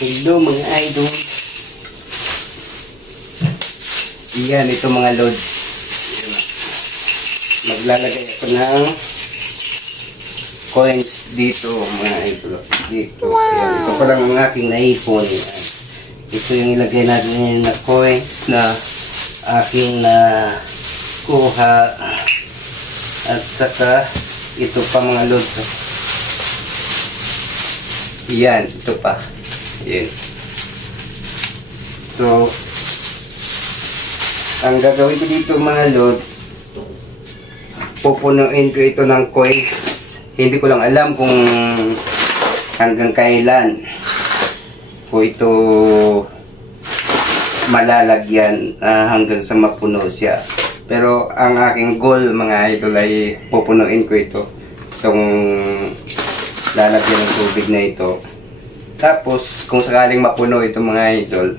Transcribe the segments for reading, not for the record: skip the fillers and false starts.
Hello mga idol. Iyan, ito mga lods. Maglalagay ako ng coins dito mga idol. Dito. Ayan, ito pa lang ang aking naipon. Ayan. Ito yung ilagay natin na coins na aking na kuha. At saka ito pa mga lods. Iyan, ito pa. Ayan. So, ang gagawin ko dito mga lods, pupunuin ko ito ng coins. Hindi ko lang alam kung hanggang kailan ko ito malalagyan hanggang sa mapuno siya. Pero ang aking goal mga idol ay pupunuin ko ito. Itong lalagyan ng tubig na ito. Tapos, kung sakaling mapuno ito mga idol,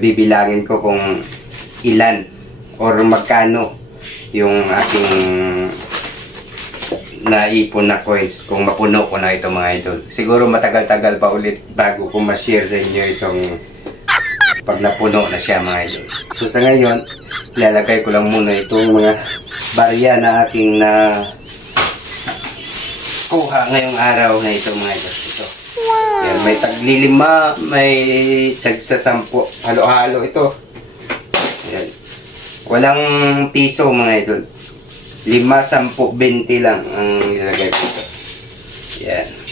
bibilangin ko kung ilan or magkano yung aking naipon na coins kung mapuno ko na ito mga idol. Siguro matagal-tagal pa ulit bago ko ma-share sa inyo itong pag napuno na siya mga idol. So sa ngayon, ilalagay ko lang muna itong mga barya na aking na kuha ngayong araw na ito mga idol. Ito. Yan, may taglilima, may tagsasampu, halo-halo ito. Yan. Walang piso mga idol. 5, 10, 20 lang ang ilagay ko ito. Yan.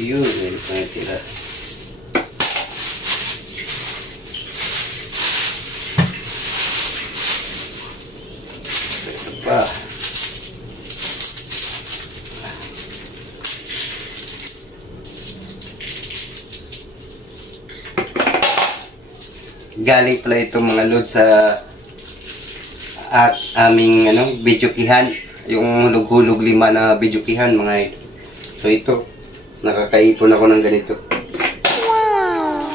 Yun, yun pa yung tira. Ito pa. Galing pala ito mga lods sa aming bidyukihan. Yung hulog-hulog 5 na bidyukihan mga ito. So ito. Nakakaipon ako ng ganito. Wow!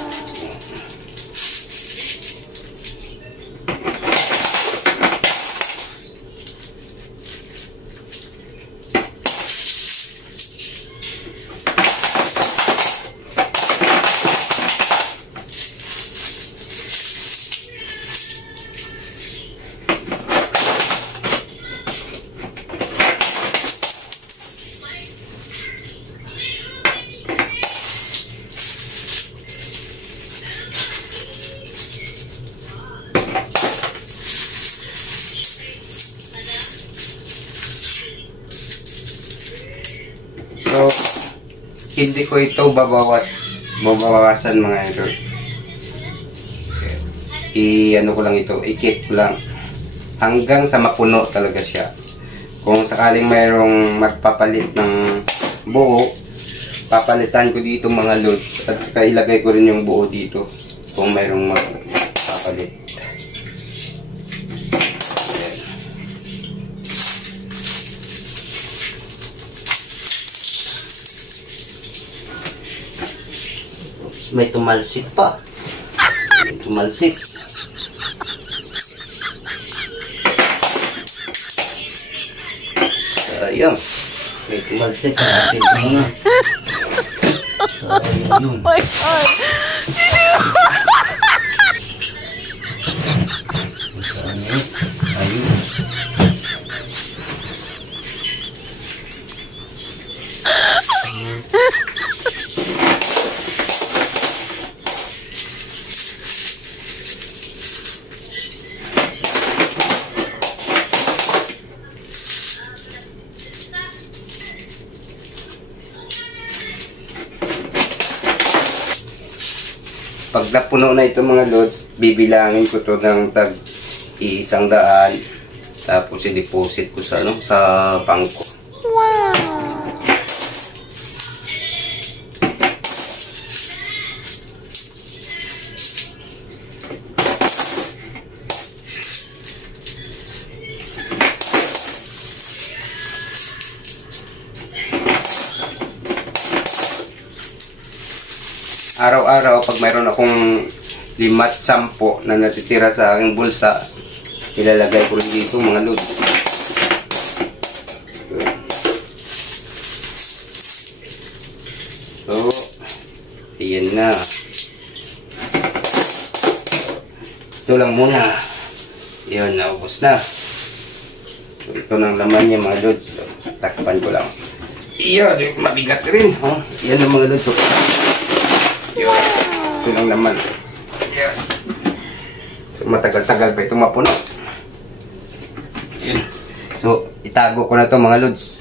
So, hindi ko ito babawasan mga idol. I-ano ko lang ito, i-keep ko lang. Hanggang sa mapuno talaga siya. Kung sakaling mayroong magpapalit ng buo, papalitan ko dito mga lods. At saka ilagay ko rin yung buo dito. Kung mayroong magpapalit. May tumalsik pa. May tumalsik. Sayang. May tumalsik ang ating mga. Sayang yun. Oh my God. Ayun. Pag napuno na ito mga lods, bibilangin ko to ng tag 100. Tapos i-deposit ko sa sa bangko. Wow! araw-araw pag mayroon akong 5 at 10 na natitira sa aking bulsa, ilalagay ko rin dito mga lods. So, ayan na. Ito lang muna. Ayan, naubos na. So, ito ng laman niya mga lods. So, takpan ko lang. Iyan, mabigat rin. Oh. Iyan ang mga lods. So, ito lang laman. Ayan. So, matagal-tagal pa ito mapuno. Ayan. So, itago ko na ito mga lods.